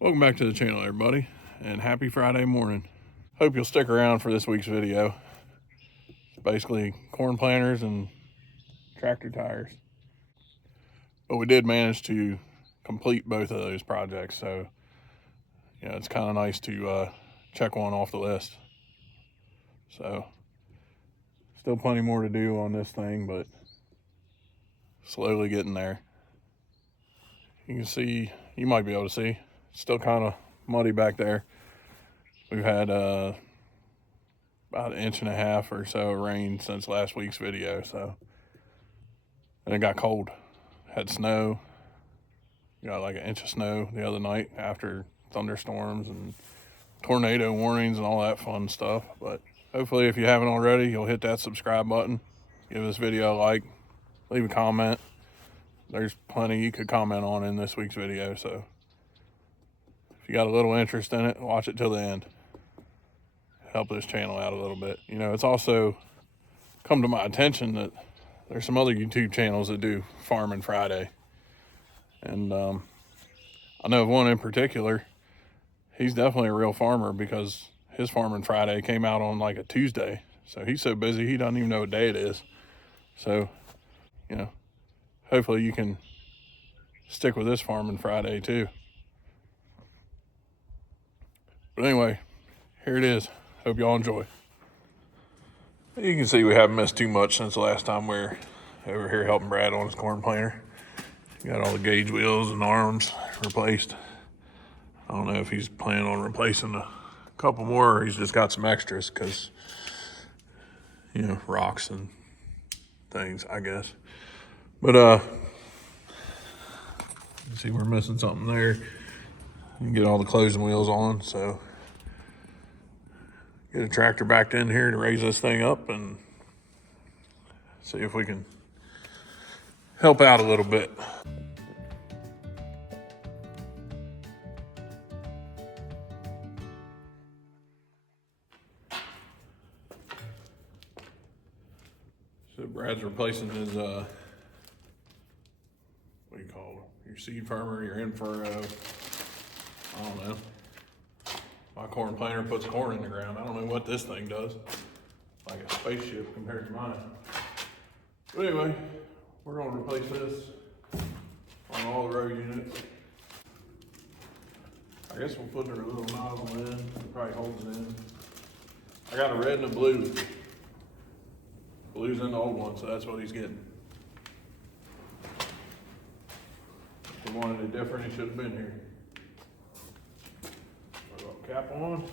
Welcome back to the channel, everybody, and happy Friday morning. Hope you'll stick around for this week's video. It's basically corn planters and tractor tires. But we did manage to complete both of those projects, so it's kind of nice to check one off the list. So still plenty more to do on this thing, but slowly getting there. You can see, you might be able to see, it's still kind of muddy back there. We've had about 1.5 inches or so of rain since last week's video, so. And it got cold. Had snow. Got like 1 inch of snow the other night after thunderstorms and tornado warnings and all that fun stuff. But hopefully, if you haven't already, you'll hit that subscribe button. Give this video a like. Leave a comment. There's plenty you could comment on in this week's video, so if you got a little interest in it, watch it till the end. Help this channel out a little bit. It's also come to my attention that there's some other YouTube channels that do Farmin Friday. And I know of one in particular. He's definitely a real farmer because his Farmin Friday came out on like a Tuesday. So he's so busy, he doesn't even know what day it is. So, hopefully you can stick with this Farmin Friday too. But anyway, here it is. Hope y'all enjoy. You can see we haven't missed too much since the last time we were over here helping Brad on his corn planter. Got all the gauge wheels and arms replaced. I don't know if he's planning on replacing a couple more or he's just got some extras because, rocks and things, I guess. But, see, we're missing something there. You can get all the closing wheels on, so get a tractor backed in here to raise this thing up and see if we can help out a little bit. So Brad's replacing his, what do you call it? Your seed firmer, your in furrow. I don't know. My corn planter puts corn in the ground. I don't know what this thing does. Like a spaceship compared to mine. But anyway, we're gonna replace this on all the road units. I guess we'll put our little nozzle in. It probably holds it in. I got a red and a blue. Blue's in the old one, so that's what he's getting. If we wanted it different, he should have been here. Cap on.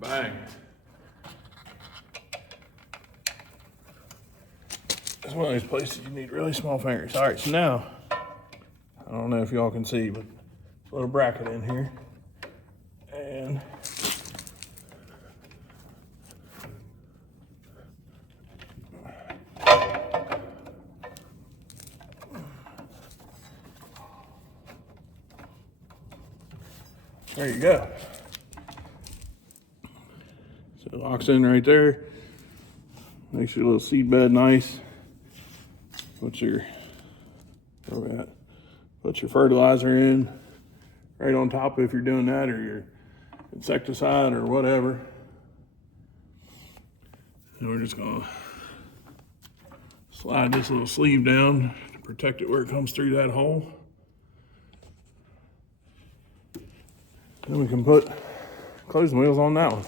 Bang. It's one of those places you need really small fingers. All right, so now, I don't know if y'all can see, but a little bracket in here. And there you go. So it locks in right there. Makes your little seed bed nice. Put your fertilizer in right on top if you're doing that, or your insecticide or whatever. And we're just gonna slide this little sleeve down to protect it where it comes through that hole. Then we can put closing wheels on that one.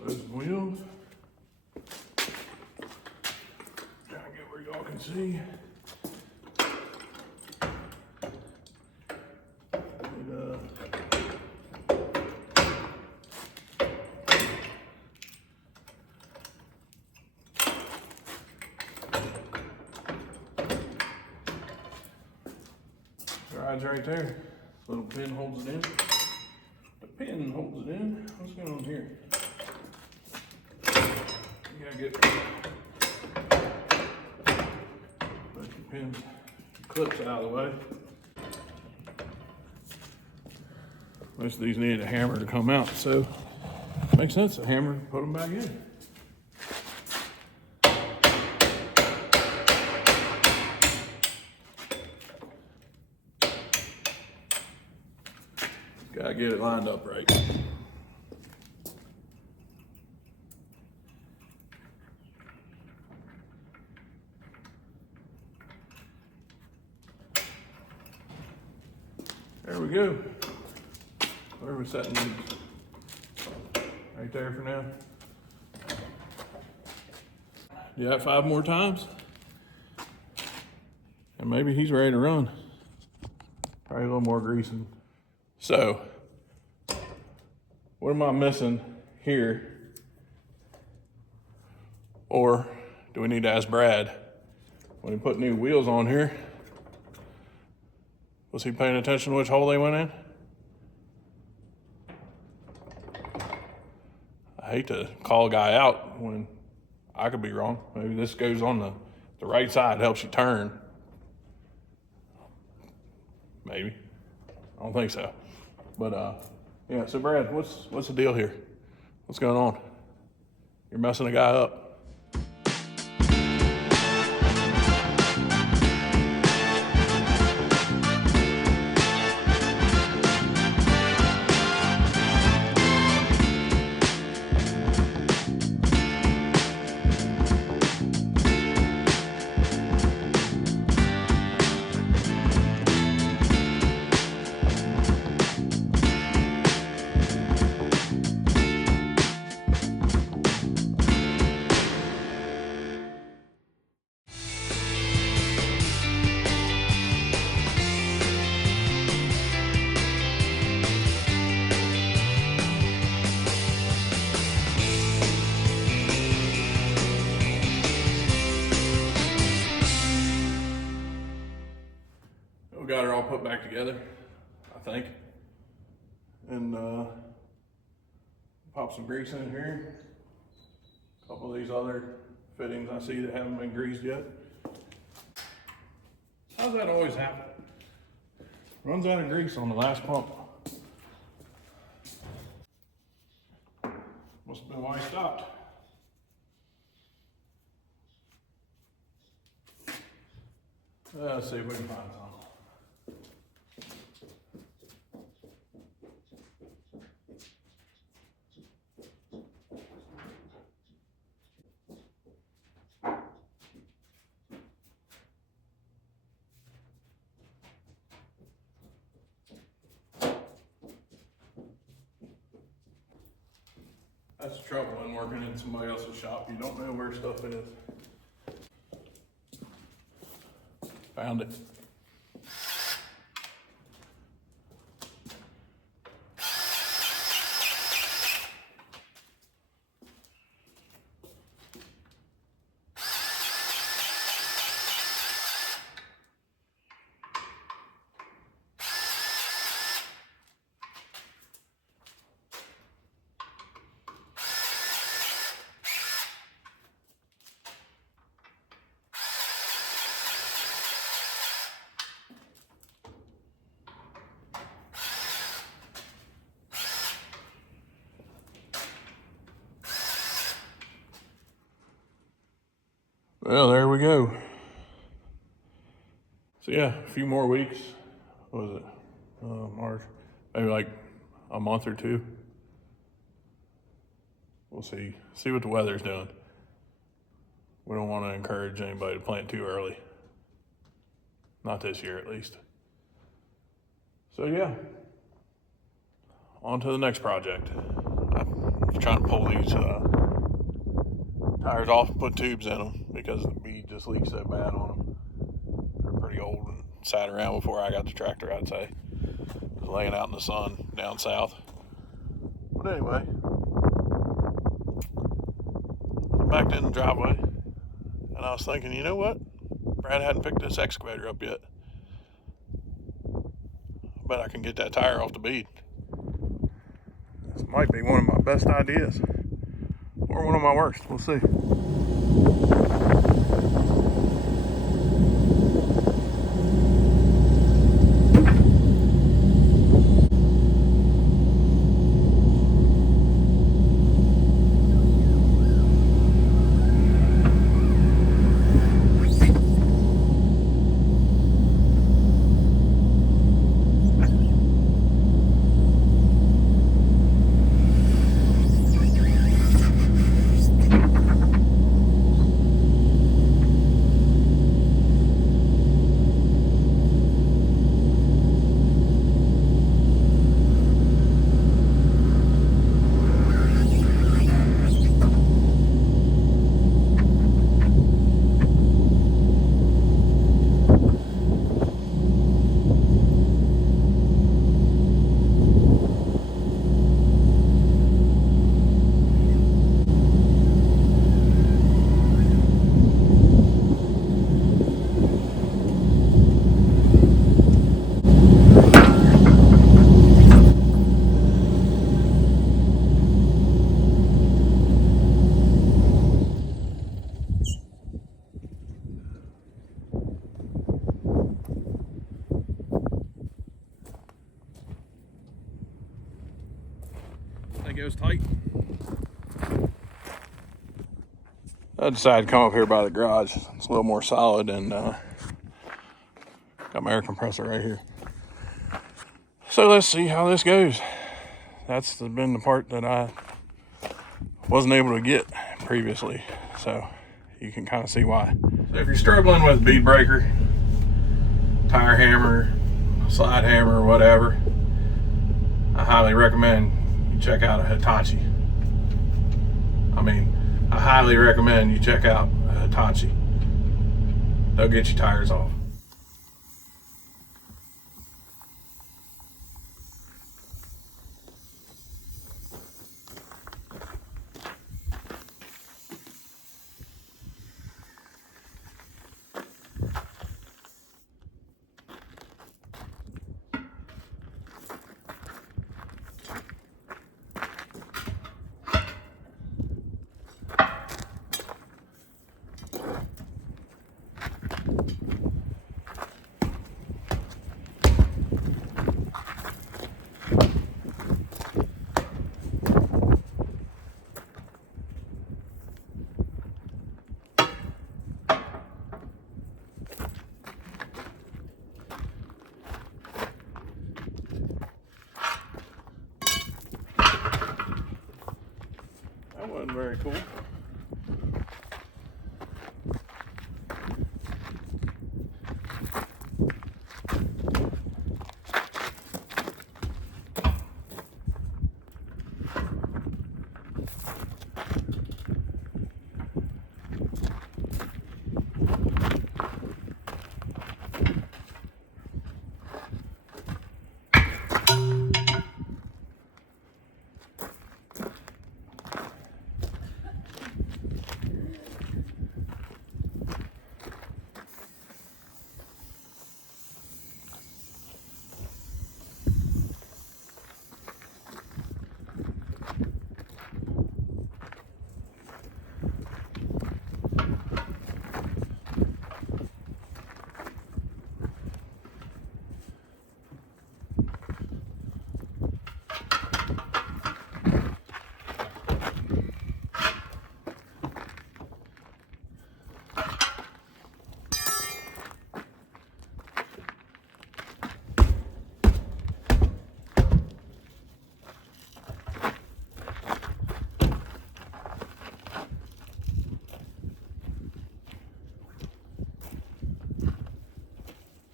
Closing wheels. Try and get where y'all can see. Rides right there. Little pin holds it in. The pin holds it in. What's going on here? You gotta get your pins, clips out of the way. Most of these needed a hammer to come out, so it makes sense, a hammer to put them back in. Gotta get it lined up right. There we go. Where are we setting these? Right there for now. Do that 5 more times. And maybe he's ready to run. Probably a little more greasing. So, what am I missing here? Or do we need to ask Brad when he put new wheels on here? Was he paying attention to which hole they went in? I hate to call a guy out when I could be wrong. Maybe this goes on the right side, helps you turn. Maybe. I don't think so. But yeah, so Brad, what's the deal here? What's going on? You're messing a guy up. We got her all put back together, I think. And pop some grease in here. A couple of these other fittings I see that haven't been greased yet. How's that always happen? Runs out of grease on the last pump. Must have been why he stopped. Let's see if we can find some. That's the trouble in working in somebody else's shop. You don't know where stuff is. Found it. Well, there we go. So yeah, a few more weeks. What was it? March, maybe like a month or two. We'll see what the weather's doing. We don't want to encourage anybody to plant too early. Not this year, at least. So yeah, on to the next project. I'm trying to pull these tires off and put tubes in them because the bead just leaks so bad on them. They're pretty old and sat around before I got the tractor, I'd say. Just laying out in the sun down south. But anyway, I'm back in the driveway and I was thinking, you know what? Brad hadn't picked this excavator up yet. I bet I can get that tire off the bead. This might be one of my best ideas. Or one of my worst, we'll see. goes tight. I decided to come up here by the garage. It's a little more solid, and got my air compressor right here. So let's see how this goes. That's been the part that I wasn't able to get previously, so you can kind of see why. So if you're struggling with bead breaker, tire hammer, slide hammer, whatever, I highly recommend you check out a Hitachi. I highly recommend you check out a Hitachi. They'll get your tires off. That wasn't very cool.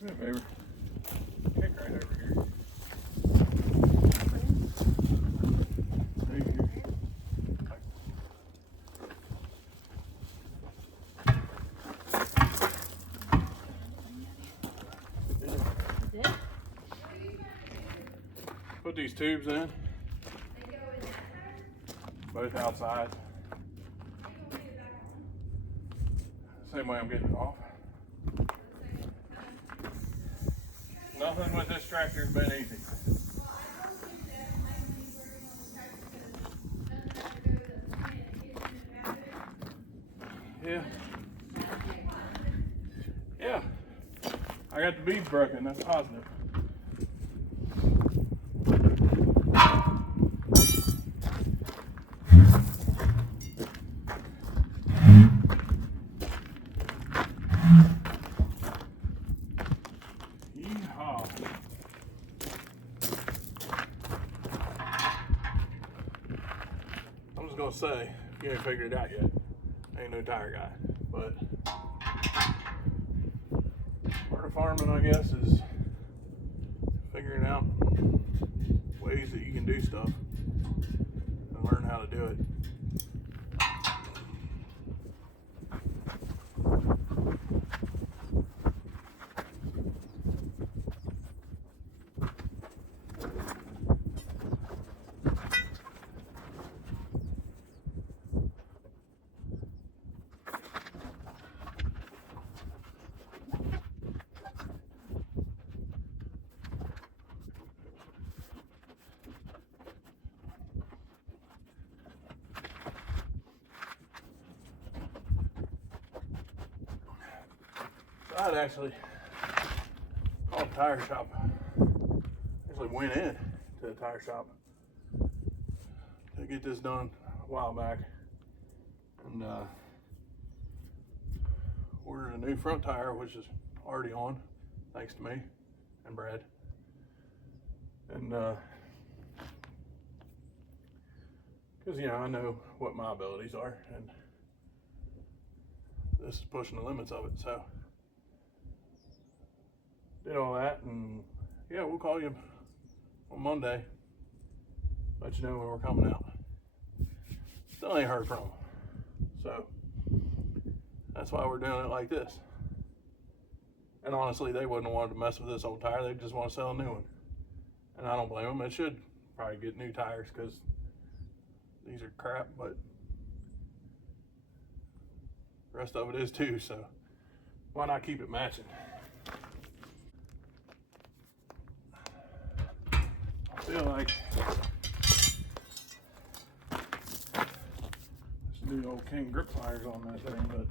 Hey, baby. Kick right over here. Right here. Put these tubes in. Both outside. Same way I'm getting it off. Nothing with this tractor has been easy. Yeah. Yeah. I got the beads broken, that's positive. Yeehaw. I'm just gonna say, if you ain't figured it out yet, I ain't no tire guy, but part of farming, I guess, is figuring out ways that you can do stuff and learn how to do it. I'd actually called the tire shop. Actually went in to the tire shop to to get this done a while back, and ordered a new front tire, which is already on, thanks to me and Brad. And because I know what my abilities are, and this is pushing the limits of it. So did all that, and yeah, we'll call you on Monday, let you know when we're coming out. Still ain't heard from them, so that's why we're doing it like this. And honestly, they wouldn't have wanted to mess with this old tire. They just want to sell a new one, and I don't blame them. It should probably get new tires because these are crap, but the rest of it is too. So why not keep it matching? I feel like let's do the old King grip pliers on that thing, but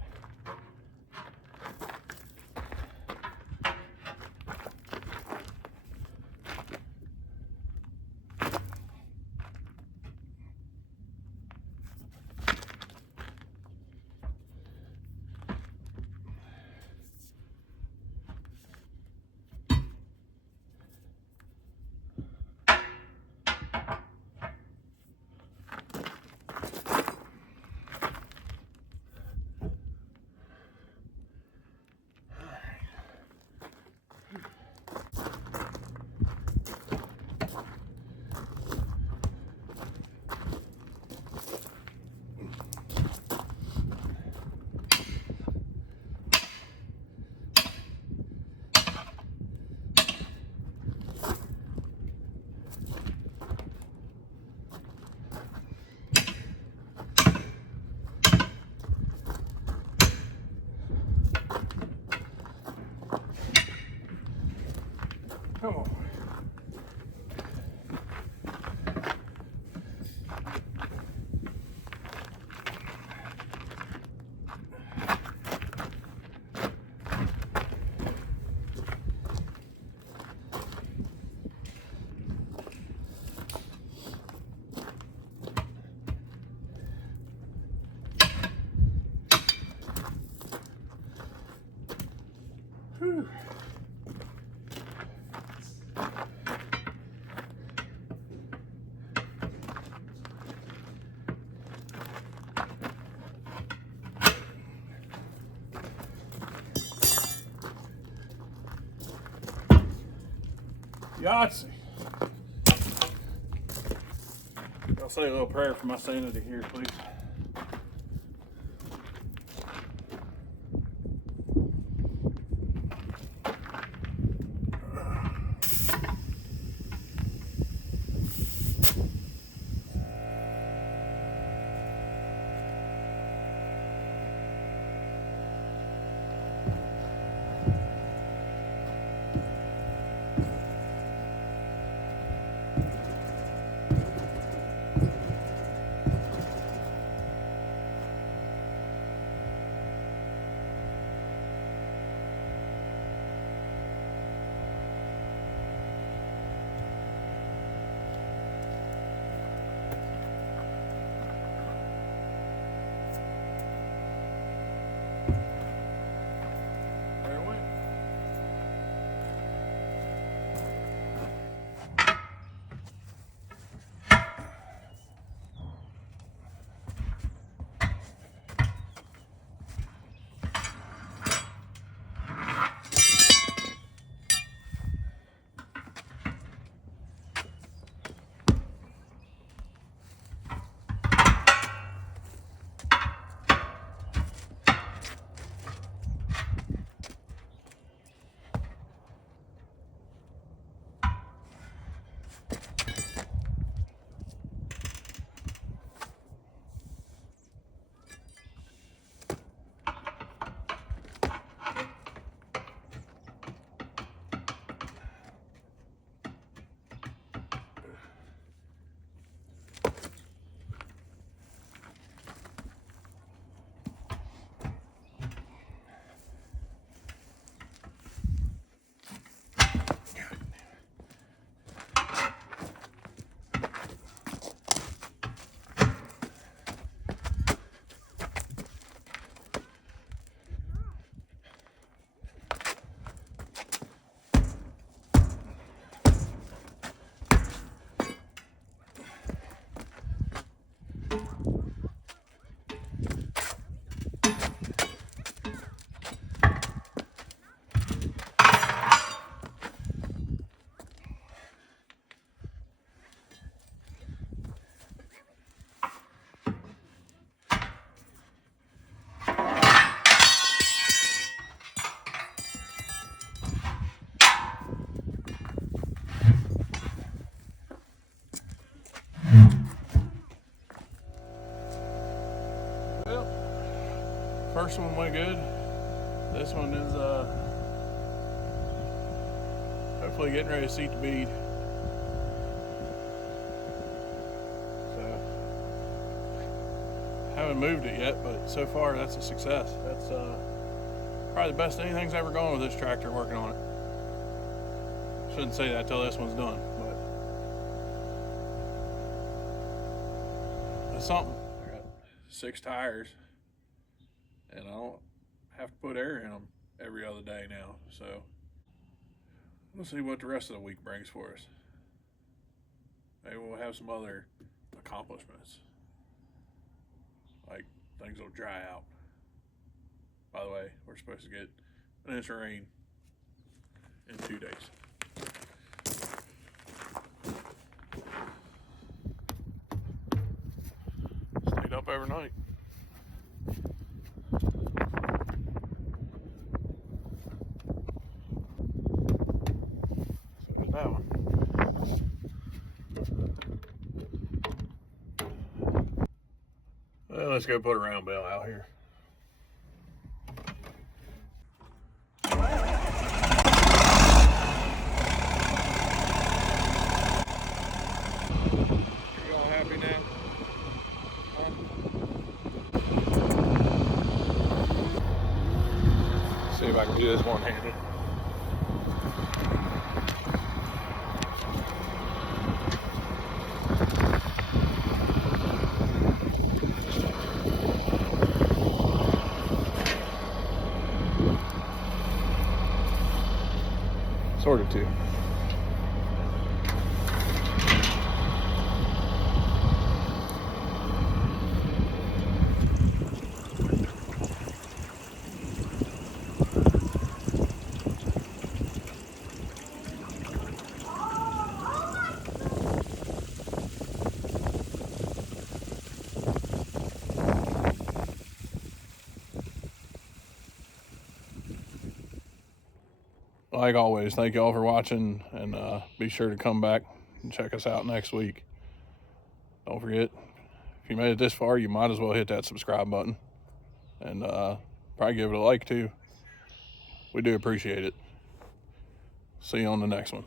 come on. Whew. Yahtzee. I'll say a little prayer for my sanity here, please. first one went good. This one is hopefully getting ready to seat the bead. So haven't moved it yet, but so far that's a success. That's probably the best anything's ever gone with this tractor working on it. Shouldn't say that till this one's done, but it's something. I got 6 tires, and I don't have to put air in them every other day now. So we'll see what the rest of the week brings for us. Maybe we'll have some other accomplishments, like things will dry out. By the way, we're supposed to get an inch of rain in 2 days. Stayed up overnight. So there's that one. Well, let's go put a round bale out here. See if I can do this one-handed. Sort of too. Like always, thank you all for watching, and be sure to come back and check us out next week. Don't forget, if you made it this far, you might as well hit that subscribe button, and probably give it a like too. We do appreciate it. See you on the next one.